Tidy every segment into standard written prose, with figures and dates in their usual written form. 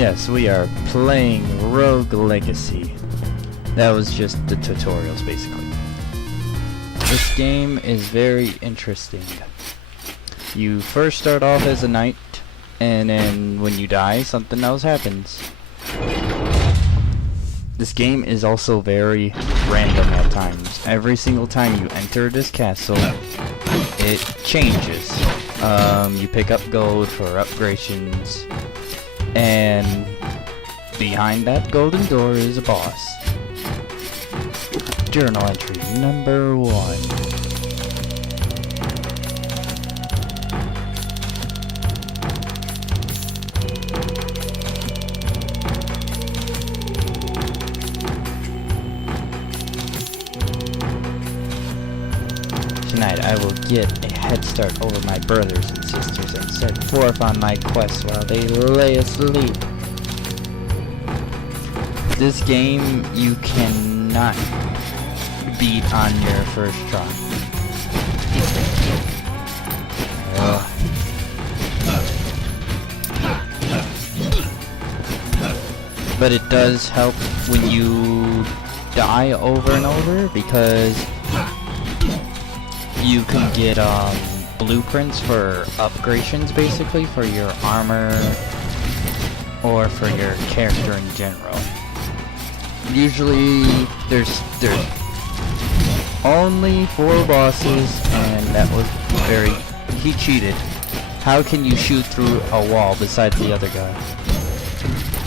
Yes, we are playing Rogue Legacy. That was just the tutorials, basically. This game is very interesting. You first start off as a knight, and then when you die, something else happens. This game is also very random at times. Every single time you enter this castle, it changes. You pick up gold for upgradations, and behind that golden door is a boss. Journal entry number 1. Tonight I will get a head start over my brothers and sisters and set forth on my quest while they lay asleep. This game you cannot beat on your first try. But it does help when you die over and over, because you can get blueprints for upgradations, basically, for your armor or for your character in general. Usually there's only 4 bosses, and that was he cheated. How can you shoot through a wall besides the other guy?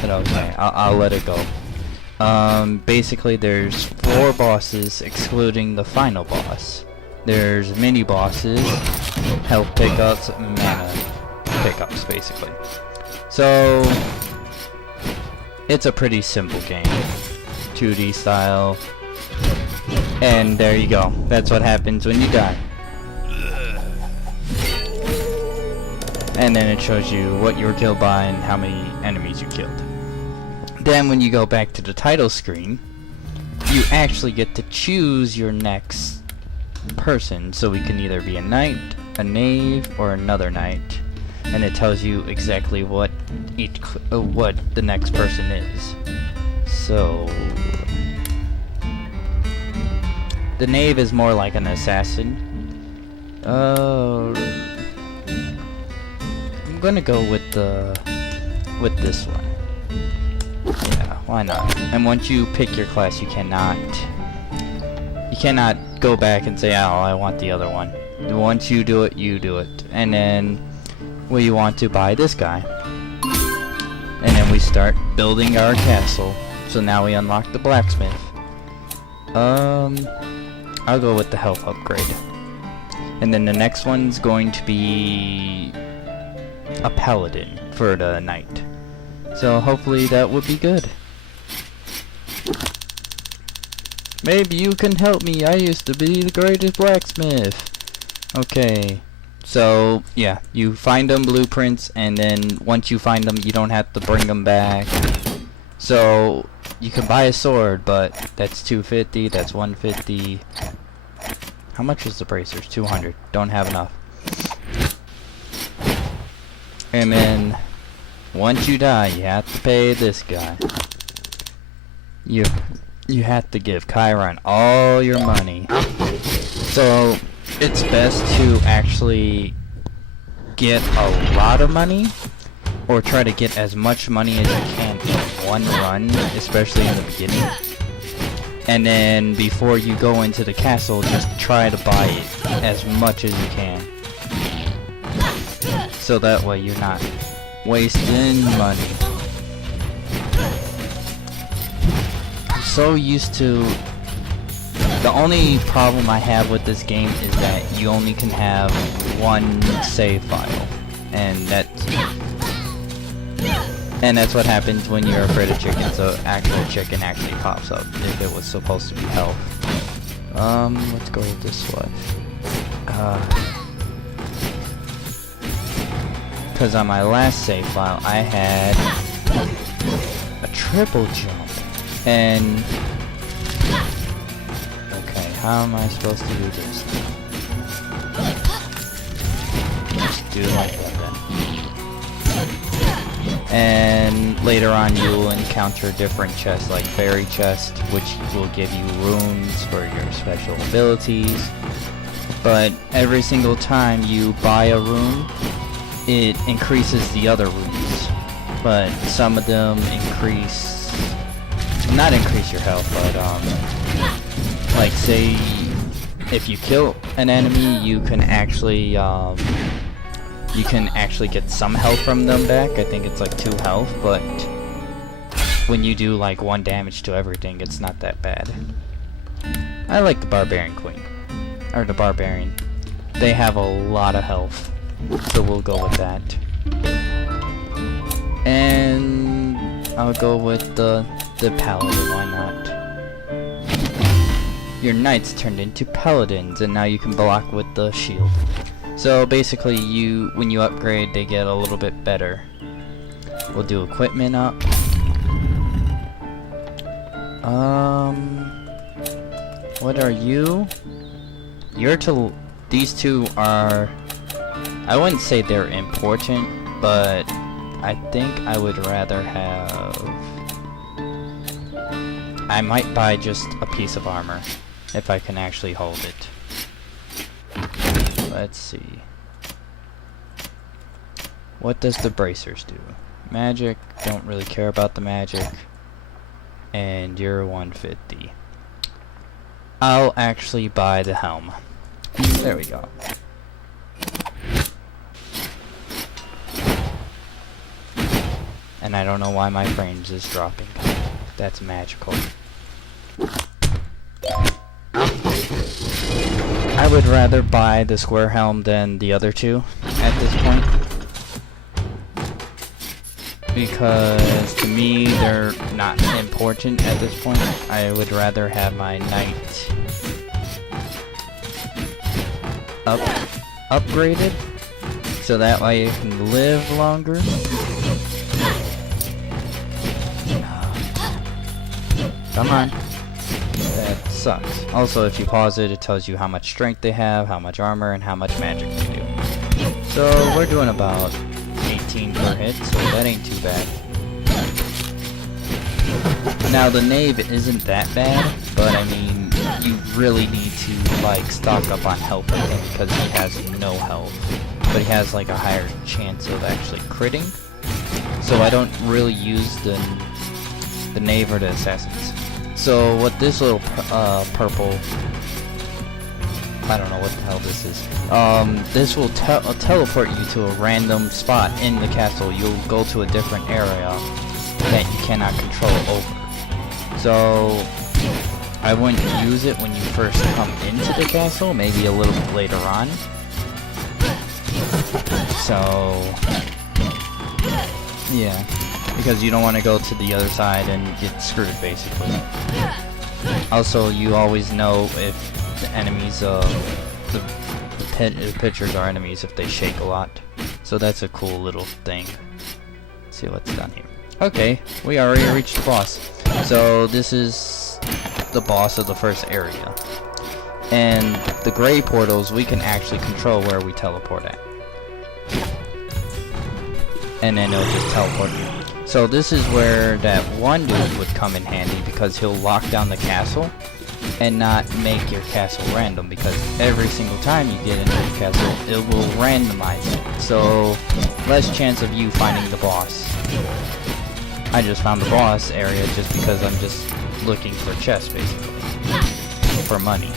But okay, I'll let it go. Basically there's 4 bosses excluding the final boss. There's mini bosses, health pickups, mana pickups, basically. So it's a pretty simple game, 2D style, and there you go. That's what happens when you die. And then it shows you what you were killed by and how many enemies you killed. Then when you go back to the title screen, you actually get to choose your next person. So we can either be a knight, a knave, or another knight, and it tells you exactly what the next person is. So the knave is more like an assassin. I'm gonna go with this one. Yeah, why not? And once you pick your class, you cannot go back and say, oh, I want the other one. Once you do it, you do it. And then we want to buy this guy. And then we start building our castle. So now we unlock the blacksmith. I'll go with the health upgrade. And then the next one's going to be a paladin for the knight. So hopefully that would be good. Maybe you can help me. I used to be the greatest blacksmith. Okay. So, yeah, you find them blueprints, and then once you find them, you don't have to bring them back. So, you can buy a sword, but that's $250, that's $150. How much is the bracers? $200. Don't have enough. And then, once you die, you have to pay this guy. You have to give Chiron all your money. So it's best to actually get a lot of money, or try to get as much money as you can in one run, especially in the beginning. And then before you go into the castle, just try to buy as much as you can. So that way you're not wasting money. So used to, the only problem I have with this game is that you only can have one save file, and that's what happens when you're afraid of chicken. So actual chicken actually pops up if it was supposed to be health. Let's go with this one. Because on my last save file I had a triple jump. And okay, how am I supposed to do this? Just do like that then. And later on you will encounter different chests like Fairy Chest, which will give you runes for your special abilities. But every single time you buy a rune, it increases the other runes. But some of them not increase your health, but like say if you kill an enemy, you can actually get some health from them back. I think it's like 2 health, but when you do like 1 damage to everything, it's not that bad. I like the Barbarian Queen, or the Barbarian. They have a lot of health, so we'll go with that. And I'll go with the Paladin, why not? Your knights turned into paladins, and now you can block with the shield. So basically, when you upgrade, they get a little bit better. We'll do equipment up. What are you? These two are, I wouldn't say they're important, but I think I would rather have, I might buy just a piece of armor, if I can actually hold it. Let's see. What does the bracers do? Magic, don't really care about the magic. And you're 150. I'll actually buy the helm. There we go. And I don't know why my frames is dropping. That's magical. I would rather buy the square helm than the other two at this point, because to me they're not important at this point. I would rather have my knight upgraded, so that way it can live longer. Come on. That sucks. Also, if you pause it, it tells you how much strength they have, how much armor, and how much magic they do. So we're doing about 18 per hit, so that ain't too bad. Now the knave isn't that bad, but I mean, you really need to like stock up on health with him because he has no health, but he has like a higher chance of actually critting. So I don't really use the knave or the assassins. So what this little purple, I don't know what the hell this is. This will teleport you to a random spot in the castle. You'll go to a different area that you cannot control over. So I wouldn't use it when you first come into the castle, maybe a little bit later on. So yeah, because you don't want to go to the other side and get screwed basically. Also, you always know if the enemies, the pictures are enemies if they shake a lot. So that's a cool little thing. Let's see what's done here. Okay, we already reached the boss. So this is the boss of the first area. And the gray portals, we can actually control where we teleport at. And then it'll just teleport you. So this is where that one dude would come in handy, because he'll lock down the castle and not make your castle random, because every single time you get into the castle, it will randomize it. So less chance of you finding the boss. I just found the boss area just because I'm just looking for chests basically. For money.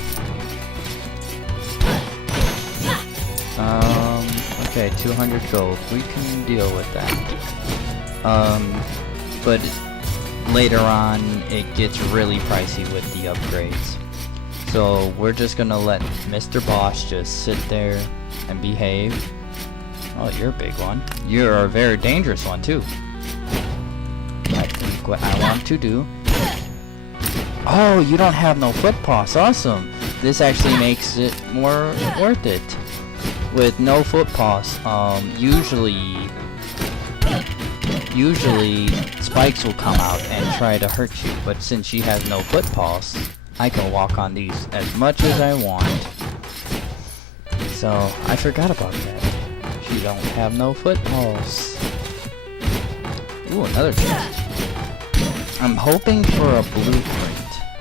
Okay, 200 gold. We can deal with that. But later on, it gets really pricey with the upgrades. So we're just gonna let Mr. Boss just sit there and behave. Oh, you're a big one. You're a very dangerous one too. I think what I want to do. Oh, you don't have no foot paws. Awesome. This actually makes it more worth it. With no foot paws, usually spikes will come out and try to hurt you, but since she has no foot paws, I can walk on these as much as I want. So I forgot about that. She don't have no foot paws. Ooh, another chest. I'm hoping for a blueprint.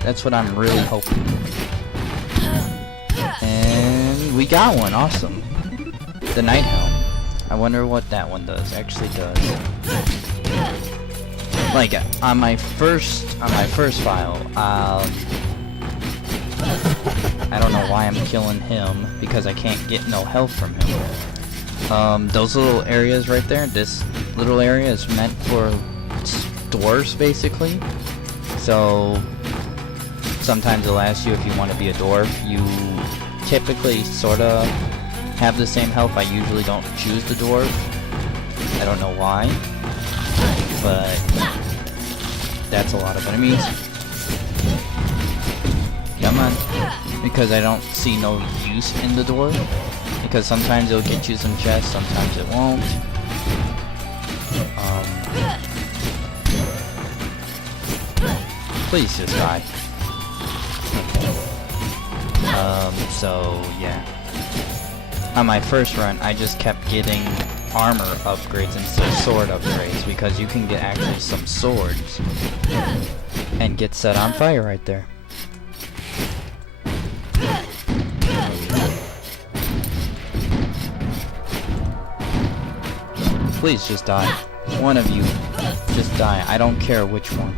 That's what I'm really hoping. And we got one. Awesome. The Night Helm. I wonder what that one does. Actually does. Like on my first file, I don't know why I'm killing him because I can't get no health from him. Those little areas right there, this little area is meant for dwarves basically. So sometimes it'll ask you if you want to be a dwarf. You typically sorta have the same health. I usually don't choose the dwarf. I don't know why, but that's a lot of enemies. Come on. Because I don't see no use in the dwarf. Because sometimes it'll get you some chests, sometimes it won't. Please just die. So yeah. On my first run, I just kept getting armor upgrades instead of sword upgrades because you can get actually some swords and get set on fire right there. Please just die. One of you, just die. I don't care which one.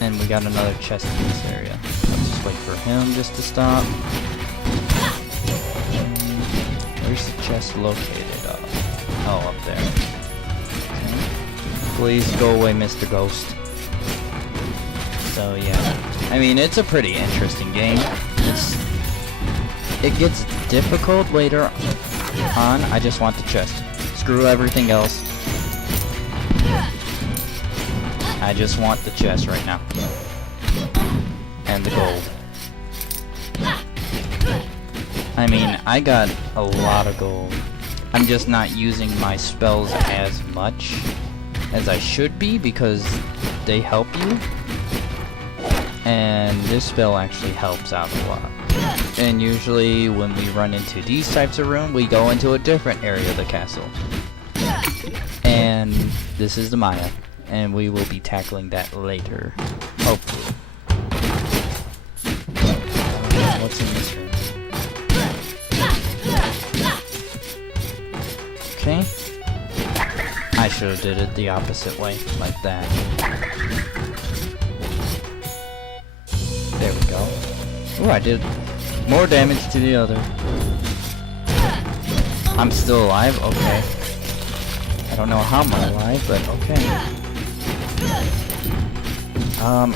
And we got another chest in this area. Let's just wait for him just to stop. Where's the chest located? Oh, up there. Okay. Please go away, Mr. Ghost. So yeah, I mean it's a pretty interesting game. It gets difficult later on. I just want the chest. Screw everything else. I just want the chest right now. And the gold. I mean, I got a lot of gold. I'm just not using my spells as much as I should be because they help you. And this spell actually helps out a lot. And usually when we run into these types of rooms, we go into a different area of the castle. And this is the Maya. And we will be tackling that later. Hopefully. What's in this room? Okay. I should have did it the opposite way, like that. There we go. Ooh, I did more damage to the other. I'm still alive? Okay. I don't know how I'm alive, but okay.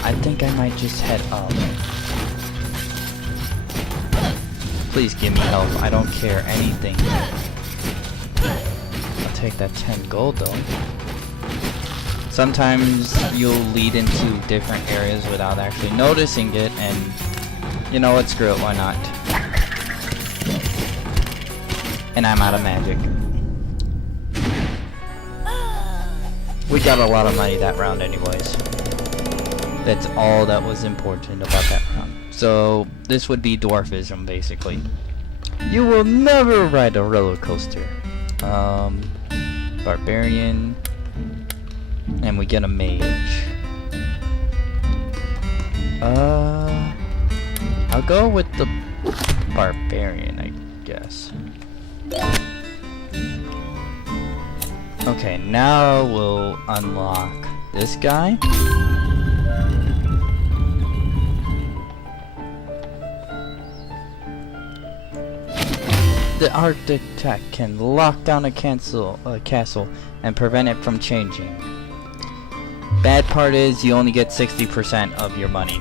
I think I might just head up. Please give me help. I don't care anything. I'll take that 10 gold though. Sometimes you'll lead into different areas without actually noticing it, and you know what, screw it, why not? And I'm out of magic. We got a lot of money that round anyways. That's all that was important about that round. So this would be dwarfism basically. You will never ride a roller coaster. Barbarian. And we get a mage. I'll go with the barbarian, I guess. Okay, now we'll unlock this guy. The architect can lock down a castle and prevent it from changing. Bad part is you only get 60% of your money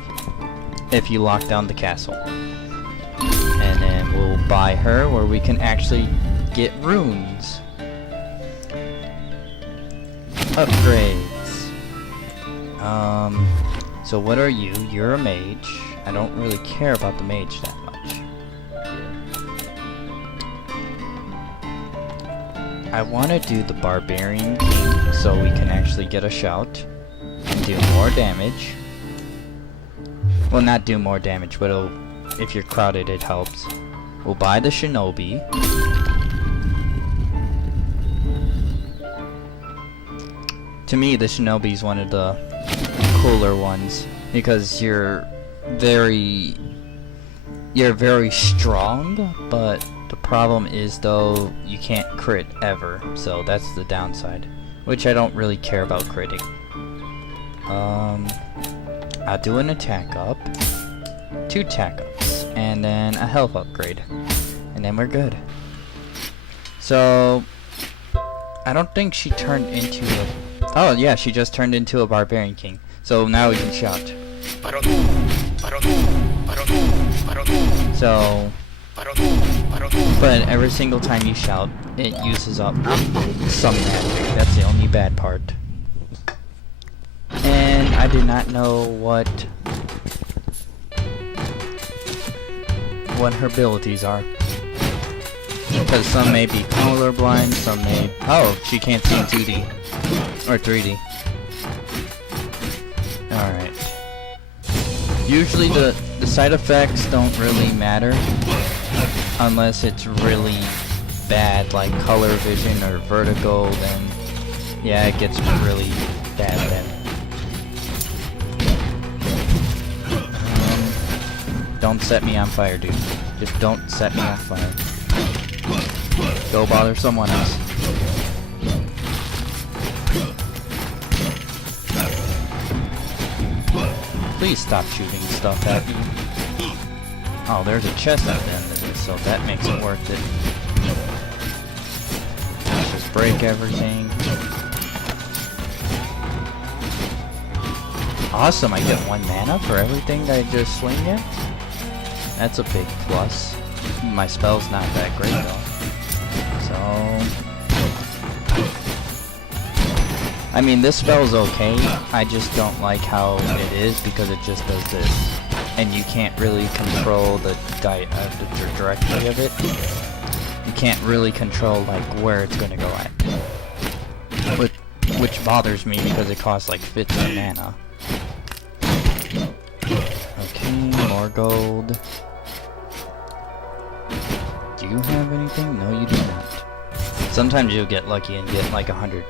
if you lock down the castle. And then we'll buy her where we can actually get runes. Upgrades. So what are you? You're a mage. I don't really care about the mage that much. I want to do the barbarian king so we can actually get a shout and do more damage. Well, not do more damage, but it'll if you're crowded, it helps. We'll buy the Shinobi. To me, the Shinobi is one of the cooler ones because you're very strong, but the problem is though you can't crit ever, so that's the downside, which I don't really care about critting. I'll do an attack up, 2 attack ups, and then a health upgrade, and then we're good. So I don't think she turned into a... Oh yeah, she just turned into a Barbarian King. So now we can shout. So, but every single time you shout, it uses up some magic. That's the only bad part. And I do not know what her abilities are. Because some may be colorblind, some may... Oh, she can't see in 2D. Or 3D. Alright. Usually the side effects don't really matter. Unless it's really bad, like color vision or vertigo, then... Yeah, it gets really bad then. Don't set me on fire, dude. Just don't set me on fire. Go bother someone else. Please stop shooting stuff at me. Oh, there's a chest at the end of this, so that makes it worth it. Let's just break everything. Awesome, I get 1 mana for everything that I just swing at? That's a big plus. My spell's not that great though. So... I mean, this spell's okay. I just don't like how it is because it just does this. And you can't really control the directory of it. You can't really control like where it's gonna go at. Which bothers me because it costs like 50 mana. Okay, more gold. Do you have anything? No, you do not. Sometimes you'll get lucky and get like $100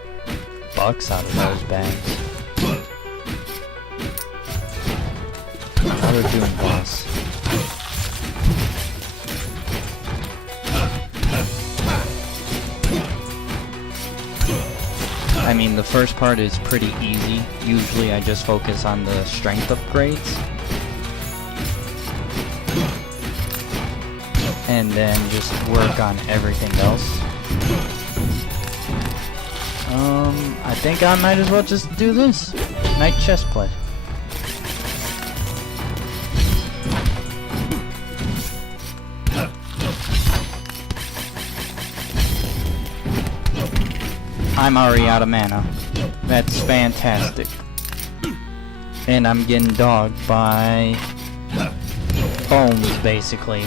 out of those bags. Another Doom boss. I mean, the first part is pretty easy. Usually I just focus on the strength upgrades. And then just work on everything else. I think I might as well just do this. Night chest play. I'm already out of mana. That's fantastic. And I'm getting dogged by bones, basically.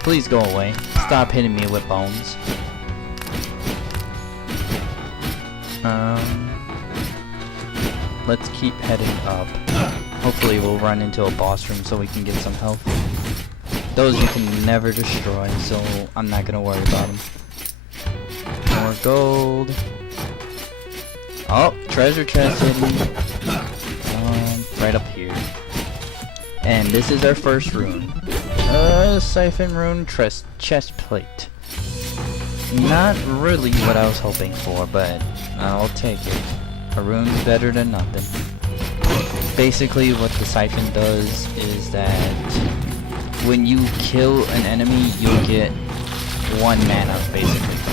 Please go away. Stop hitting me with bones. Let's keep heading up. Hopefully we'll run into a boss room so we can get some health. Those you can never destroy, so I'm not gonna worry about them. More gold. Oh, treasure chest hidden. Right up here. And this is our first rune. Siphon rune chest plate. Not really what I was hoping for, but I'll take it. A rune's better than nothing. Basically what the siphon does is that when you kill an enemy, you'll get 1 mana, basically.